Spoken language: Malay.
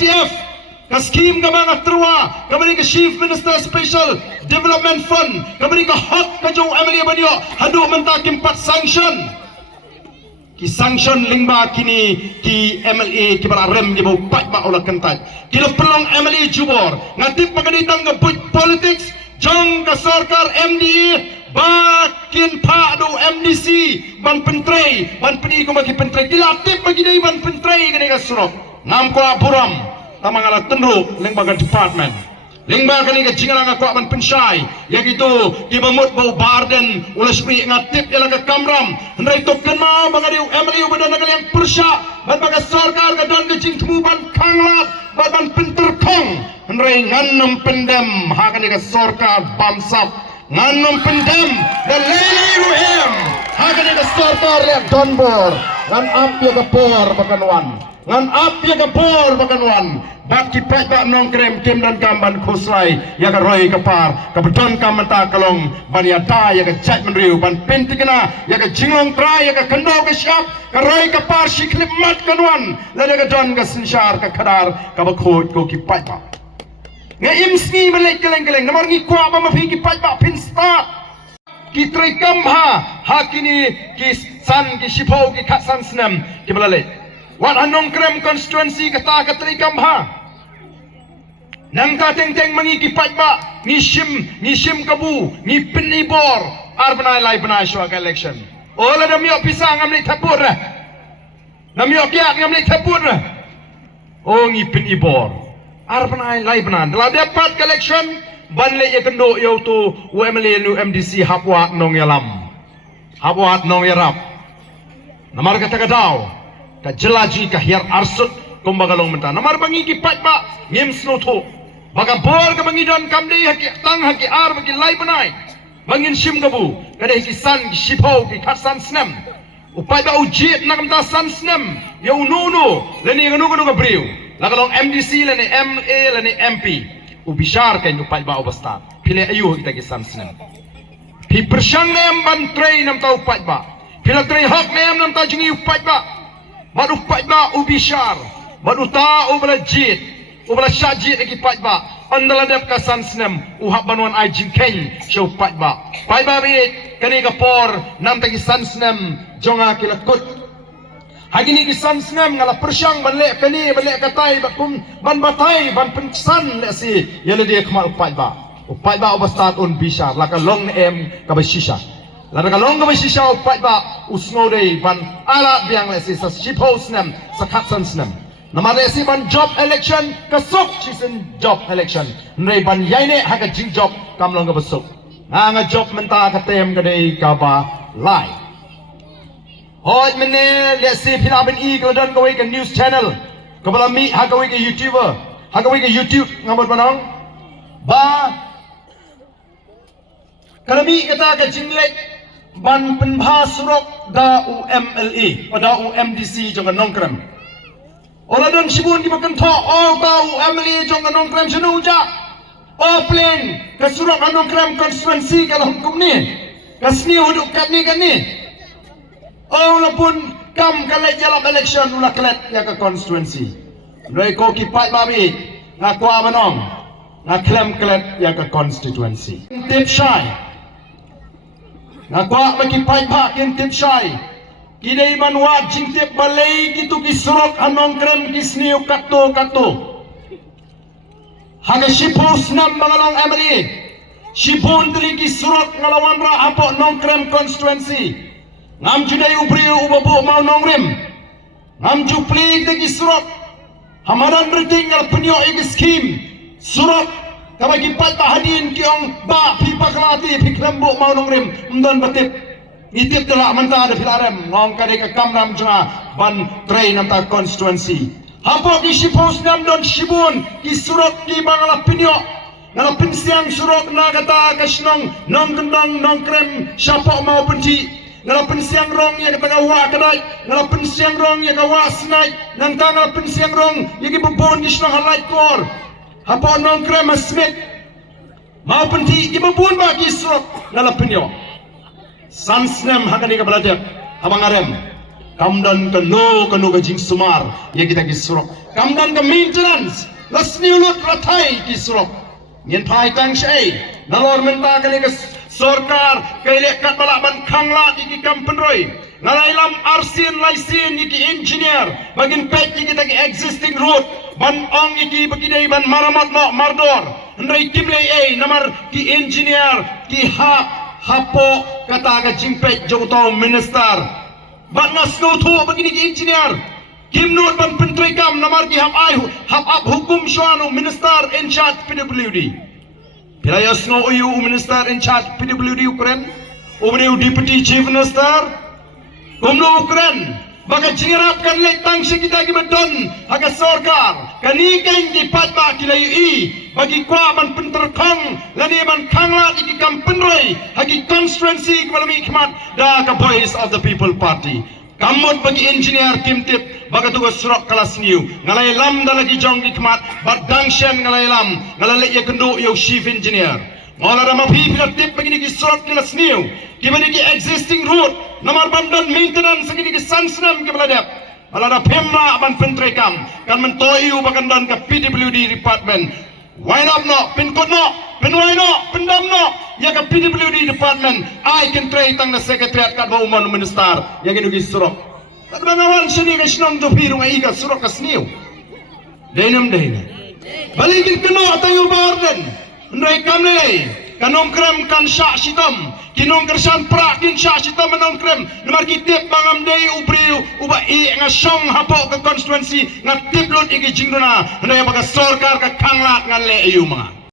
SDF ka scheme ka mga truwa kami ka Chief Minister Special Development Fund kami ka hot ka jo MLA banyo hadu man ta kimpat sanction ki sanction lingba kini ki MLA ki para rem ki bau pat ba olah kentat kilo pelong MLA jubor ngatip pagaditang ka politics jong ka sarkar MDE bakin padu MDC ban pentrei ban peni ko magi pentrei dilatip bagi dai ban pentrei kene ka surok ngam ko apuram tamang ala tenru lingba department lingba kani ka jingan nga ko ban pensai ya gitu di mamut bau barden ulah spi ngatip ela ka kamram ndai to kenma bangadiu MLU badan kalian persya ban baga sarkar ka dan jing temu ban kanglat ban penterkong ndai nganum pendem ha kani ka sarkar bamsap nganum pendem the lady ruhem ha kani ka sarkar ya donbor ngan apya ka por bakanwan ngan apya ka por bakanwan bat ki pek bak nong krem kim dan kamban khosrai ya ka roi ka par ka beton kam mata kalong ban ya da ya ka chat menriu ban pentikna ya ka jinglong tra ya ka kendo ka syap ka roi ka par shiklip mat kanwan la ya ka don ka sinshar ka khadar ka ba khot ko ki pek ba nge imsni melek keleng-keleng namar ngi kwa ba mafi ki pek ba pin start ki trikam ha kini ki san ki shipau ki khasan snam ki balale wat anong krem constituency kata ka trikam ha nang ka teng-teng mangi ki pat ba ni sim kabu ni penibor arbanai lai banai swag election ola namio pisang ngamli thapur namio kiat ngamli thapur oh ngi penibor arbanai lai banan dalam dapat election banle ye kendo yo tu UMLA nu MDC hapwat nong yalam hapwat nong yarap namar kata kadau ka jelaji ka hiar arsut kumbagalong menta namar bangi ki pat ba ngim snoto baga bor ka mangidon kamde haki tang haki ar bagi lai banai mangin sim gabu kada hiki san ki shipau ki khasan snam upai ba ujit nakam ta san snam yo nuno leni ganu ka briu lagalong MDC leni MA leni MP ubishar kan upai ba obasta pile ayu kita ki san snam pi persyang nem ban train nam ta upai ba pile train hok nem nam ta jingi upai ba bad upai ba ubishar bad uta ubalajit ubala syajit lagi pat ba andala dep ka sansnem uhap banuan ai jingkeng show pat ba bi kani ka por nam tagi sansnem jonga kilakut hagini ki sansnem ngala persyang banle kani banle katai bakum ban batai ban pensan le si yele de khmal pat ba obastat on bishar la ka long em ka ba shisha la ka long ka ba shisha pat ba usngode ban ala biang le si sa shiposnem sa khatsansnem namare si ban job election kasok chisen job election nrei ban yaine haga jing job kamlong ka basok nga job menta ka tem ka dei ka ba lai hoi mene le si philabin e ka don ka wei ka news channel ka bala mi haga wei ka youtuber haga wei ka youtube ngamot banong ba kalami kata ka jinglek ban penbha surok da UMLA pada UMDC jong nongkram ola don sibun di makan tho o bau MLA jong anong krem senuja o plan ka surat anong krem constituency kalau hukum ni kasni huduk kat ni kan ni o la pun kam kalai jalan election ulah kelet ya ka constituency rei ko ki pai babi ngakwa manong ngaklem kelet ya ka constituency tip shai ngakwa bagi pai pak yang tip shai kidai manwat jingtip balai gitu kisrok anong krem kisniu kato haga shipos nam mangalong MLA shipon tali kisrok ngalawan ra apo nong krem constituency ngam judai ubriu ubabu mau nong rem ngam jupli te kisrok hamaran bertinggal penyo igi skim surok kabagi pat hadin kiong ba pipaklati pikrambu mau nong rem mdon batip itip telah menta ada filarem ngong kade ka kamram janga ban train namta constituency hapo ki shipos nam don shibun ki surok ki bangala pinyo ngala pinsiang surok na kata kasnong nong kendang nong krem syapo mau penci ngala pinsiang rong ya kata wa kadai ngala pinsiang rong ya kawa snai nang ta ngala pinsiang rong ya ki bubon ki snong halai kor hapo nong krem smith mau penci ki bubon ba ki surok ngala pinyo sansnem hakani ka belajar abang arem kamdan ke lo kanu ke jing sumar ya kita kisrok kamdan ke maintenance las niulut ratai kisrok nyen thai tang shei nalor menta kali ke sorkar kaile kat balaban khangla iki kampenroi nalailam arsin laisin iki engineer bagin pet iki taki existing road ban ong iki bagidai ban maramat no mardor ndai kimle ei namar ki engineer ki hapo kata ka jimpet jongto minister ban ngasno thu bagini ki engineer kimnot ban pentri kam namar ki hap up hukum shwanu minister in charge PWD Pilayas no uyu minister in charge PWD Ukraine ubriu deputy chief minister Kumno Ukraine baka jingarap kan letang kita gimedon aga sorkar kanikan di patba kilayu i bagi kwa man penterkong lani man kangla di kampenroi hagi constituency kmalami khmat da ka voice of the people party kamot bagi engineer tim tip baka tugas surok kelas new ngalai lam dalagi jong khmat badangshen ngalai lam ngalai ya kendo yo chief engineer ngola rama phi tip bagi ni surok kelas new kibani ki existing road namar bandan maintenance kini ki sansnam ke beladap alada pemra ban pentrekam kan mentoyu bakandan ke PWD department why not no pin kod no pin why no pendam no ya ke PWD department I can try tang the secretariat kat bau man minister yang kini ki surok tak bangawan sini ke snong do piru ai ka surok kasniu denam dena balikin keno tayu barden ndai kamle kanong krem kan syak sitam kinong kersan prak kin syak sitam manong krem namar kitip bangam dei ubriu uba i ngasong hapo ke constituency ngatip lot iki jingdona ndai baka sorkar ka khanglat ngalle ayu mga